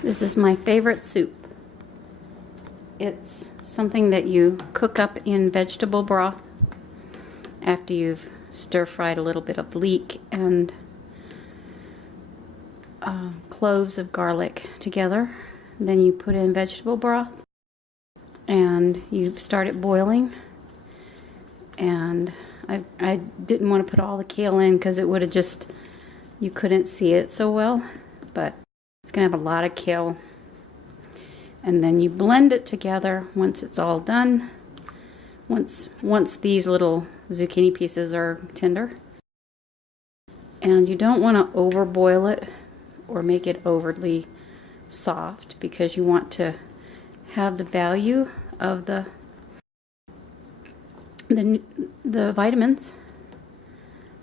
This is my favorite soup. It's something that you cook up in vegetable broth after you've stir-fried a little bit of leek and cloves of garlic together. Then you put in vegetable broth and you start it boiling. And I didn't want to put all the kale in because it would have just, you couldn't see it so well, but it's going to have a lot of kale. And then you blend it together once it's all done. Once these little zucchini pieces are tender. And you don't want to overboil it or make it overly soft because you want to have the value of the vitamins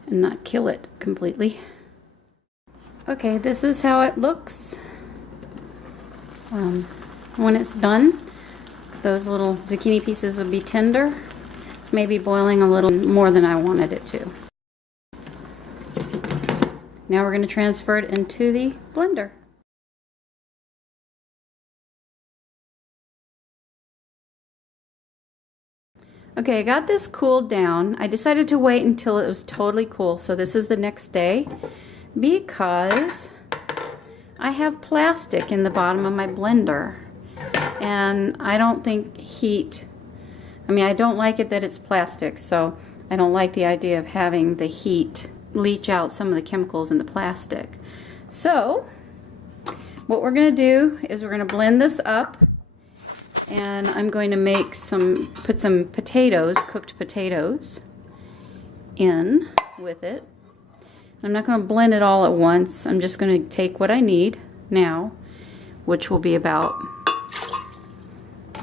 and not kill it completely. Okay, this is how it looks when it's done. Those little zucchini pieces will be tender. It's maybe boiling a little more than I wanted it to. Now we're going to transfer it into the blender. Okay, I got this cooled down. I decided to wait until it was totally cool. So this is the next day because I have plastic in the bottom of my blender. And I don't think I don't like it that it's plastic, so I don't like the idea of having the heat leach out some of the chemicals in the plastic. So what we're going to do is we're going to blend this up, and I'm going to put some potatoes, cooked potatoes, in with it. I'm not going to blend it all at once. I'm just going to take what I need now, which will be about,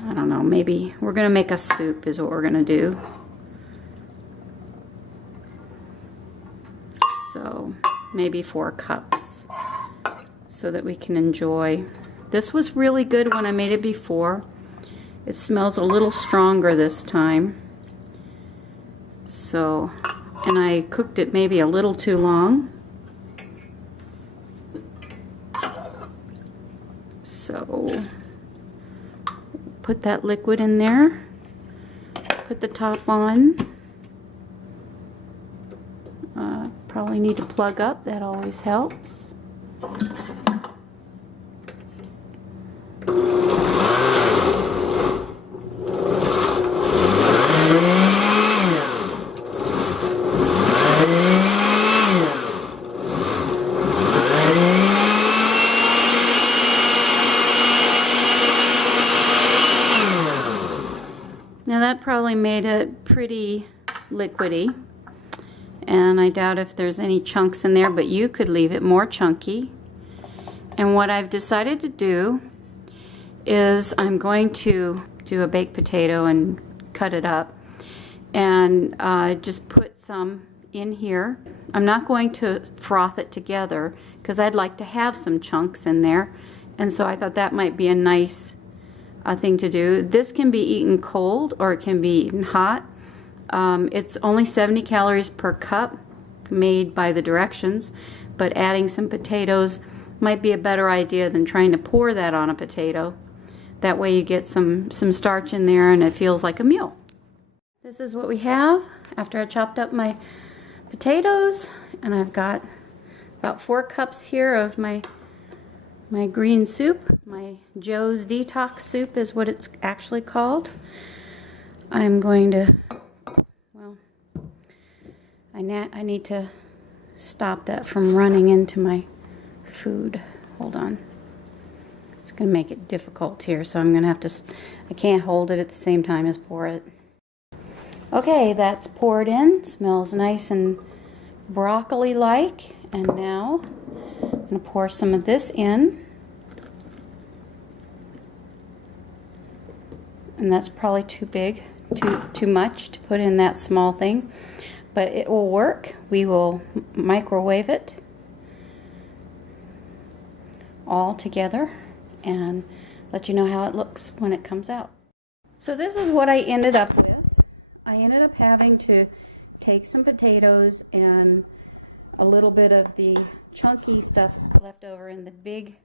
I don't know, maybe we're going to make a soup is what we're going to do. So maybe 4 cups so that we can enjoy. This was really good when I made it before. It smells a little stronger this time. So, and I cooked it maybe a little too long. So put that liquid in there, put the top on. Probably need to plug up, that always helps. Now that probably made it pretty liquidy, and I doubt if there's any chunks in there, but you could leave it more chunky. And what I've decided to do is I'm going to do a baked potato and cut it up and just put some in here. I'm not going to froth it together because I'd like to have some chunks in there, and so I thought that might be a nice thing to do. This can be eaten cold or it can be eaten hot. It's only 70 calories per cup made by the directions, but adding some potatoes might be a better idea than trying to pour that on a potato. That way you get some starch in there and it feels like a meal. This is what we have after I chopped up my potatoes, and I've got about 4 cups here of my green soup. My Joe's Detox soup is what it's actually called. I'm going to, well, I need to stop that from running into my food. Hold on. It's going to make it difficult here, so I'm going to have to, I can't hold it at the same time as pour it. Okay, that's poured in. Smells nice and broccoli-like. And now I'm going to pour some of this in. And that's probably too big, too much to put in that small thing. But it will work. We will microwave it all together and let you know how it looks when it comes out. So this is what I ended up with. I ended up having to take some potatoes and a little bit of the chunky stuff left over in the big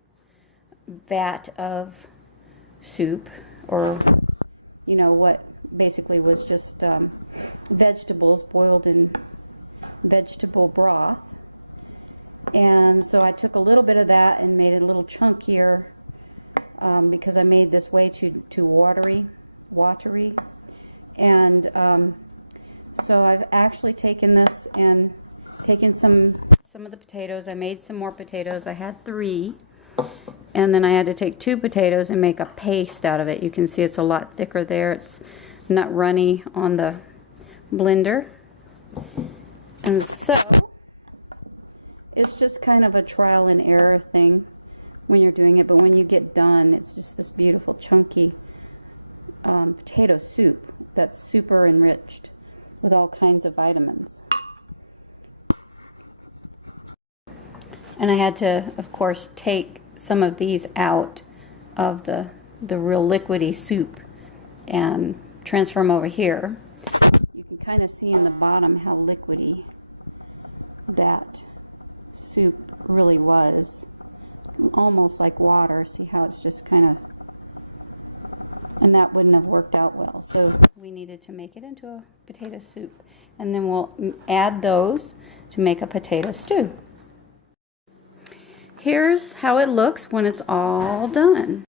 vat of soup, or what basically was just vegetables boiled in vegetable broth. And so I took a little bit of that and made it a little chunkier because I made this way too watery. And so I've actually taken this and taken some of the potatoes. I made some more potatoes. I had 3. And then I had to take 2 potatoes and make a paste out of it. You can see it's a lot thicker there. It's not runny on the blender. And so it's just kind of a trial and error thing when you're doing it. But when you get done, it's just this beautiful chunky potato soup that's super enriched with all kinds of vitamins. And I had to, of course, take some of these out of the real liquidy soup and transfer them over here. You can kind of see in the bottom how liquidy that soup really was. Almost like water. See how it's just kind of, and that wouldn't have worked out well. So we needed to make it into a potato soup. And then we'll add those to make a potato stew. Here's how it looks when it's all done.